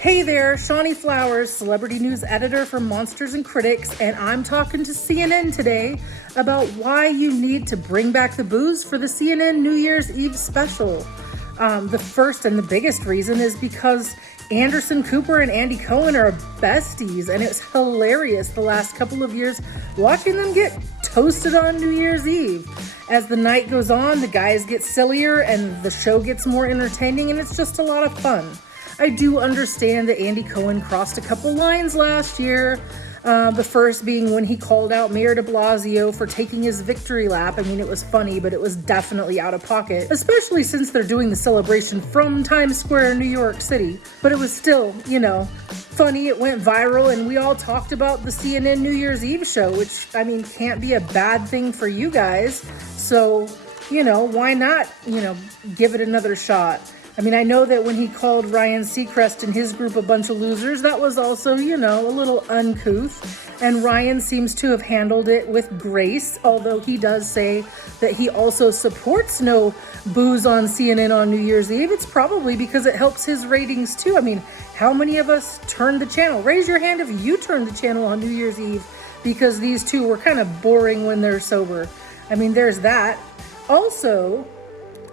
Hey there, Shawnee Flowers, celebrity news editor for Monsters and Critics, and I'm talking to CNN today about why you need to bring back the booze for the CNN New Year's Eve special. The first and the biggest reason is because Anderson Cooper and Andy Cohen are besties, and it's hilarious the last couple of years watching them get toasted on New Year's Eve. As the night goes on, the guys get sillier and the show gets more entertaining, and it's just a lot of fun. I do understand that Andy Cohen crossed a couple lines last year. The first being when he called out Mayor de Blasio for taking his victory lap. I mean, it was funny, but it was definitely out of pocket, especially since they're doing the celebration from Times Square in New York City. But it was still, funny. It went viral, and we all talked about the CNN New Year's Eve show, which, can't be a bad thing for you guys. So, why not, give it another shot? I know that when he called Ryan Seacrest and his group a bunch of losers, that was also, a little uncouth. And Ryan seems to have handled it with grace, although he does say that he also supports no booze on CNN on New Year's Eve. It's probably because it helps his ratings too. How many of us turned the channel? Raise your hand if you turned the channel on New Year's Eve because these two were kind of boring when they're sober. There's that. Also,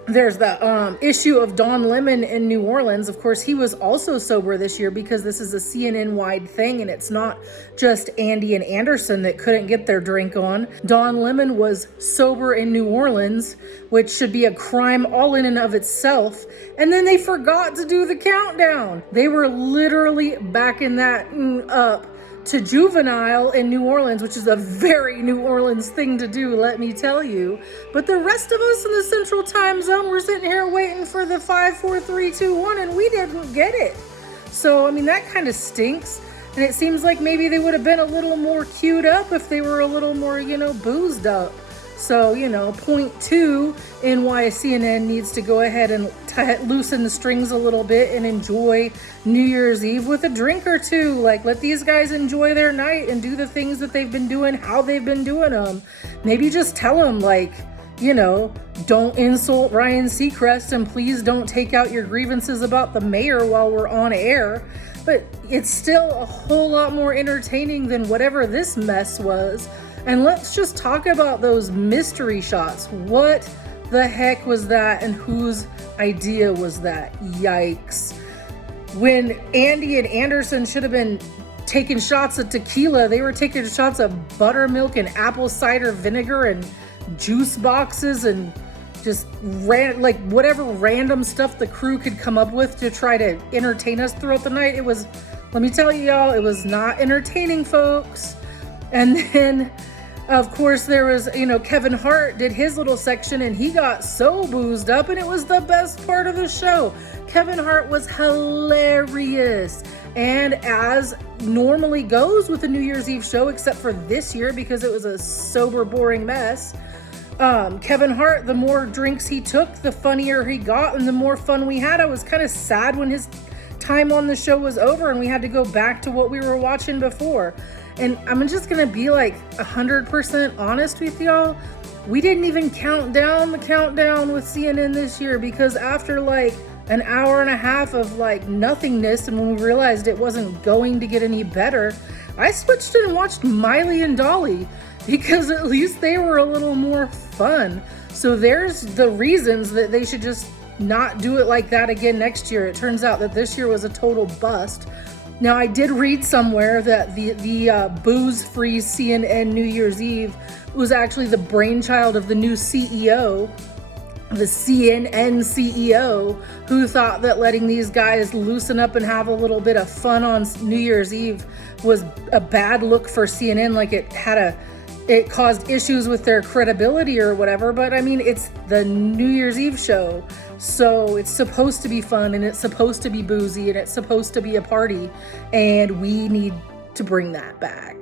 there's the issue of Don Lemon in New Orleans. Of course, he was also sober this year because this is a CNN-wide thing, and it's not just Andy and Anderson that couldn't get their drink on. Don Lemon was sober in New Orleans, which should be a crime all in and of itself. And then they forgot to do the countdown. They were literally backing that up to Juvenile in New Orleans, which is a very New Orleans thing to do, let me tell you. But the rest of us in the Central Time Zone were sitting here waiting for the 5, 4, 3, 2, 1, and we didn't get it. So, that kind of stinks. And it seems like maybe they would have been a little more queued up if they were a little more, boozed up. So, point two in why CNN needs to go ahead and loosen the strings a little bit and enjoy New Year's Eve with a drink or two. Let these guys enjoy their night and do the things that they've been doing, how they've been doing them. Maybe just tell them, don't insult Ryan Seacrest and please don't take out your grievances about the mayor while we're on air. But it's still a whole lot more entertaining than whatever this mess was. And let's just talk about those mystery shots. What the heck was that, and whose idea was that? Yikes. When Andy and Anderson should have been taking shots of tequila, they were taking shots of buttermilk and apple cider vinegar and juice boxes and just whatever random stuff the crew could come up with to try to entertain us throughout the night. Let me tell you, y'all, it was not entertaining, folks. And then, of course, there was, Kevin Hart did his little section and he got so boozed up, and it was the best part of the show. Kevin Hart was hilarious. And as normally goes with the New Year's Eve show, except for this year because it was a sober, boring mess, Kevin Hart, the more drinks he took, the funnier he got and the more fun we had. I was kind of sad when his time on the show was over and we had to go back to what we were watching before. And I'm just going to be 100% honest with y'all. We didn't even count down the countdown with CNN this year because after an hour and a half of nothingness, and when we realized it wasn't going to get any better, I switched and watched Miley and Dolly because at least they were a little more fun. So there's the reasons that they should just not do it like that again next year. It turns out that this year was a total bust. Now, I did read somewhere that the booze-free CNN New Year's Eve was actually the brainchild of the new CEO, the CNN CEO, who thought that letting these guys loosen up and have a little bit of fun on New Year's Eve was a bad look for CNN, it caused issues with their credibility or whatever. But it's the New Year's Eve show. So it's supposed to be fun, and it's supposed to be boozy, and it's supposed to be a party, and we need to bring that back.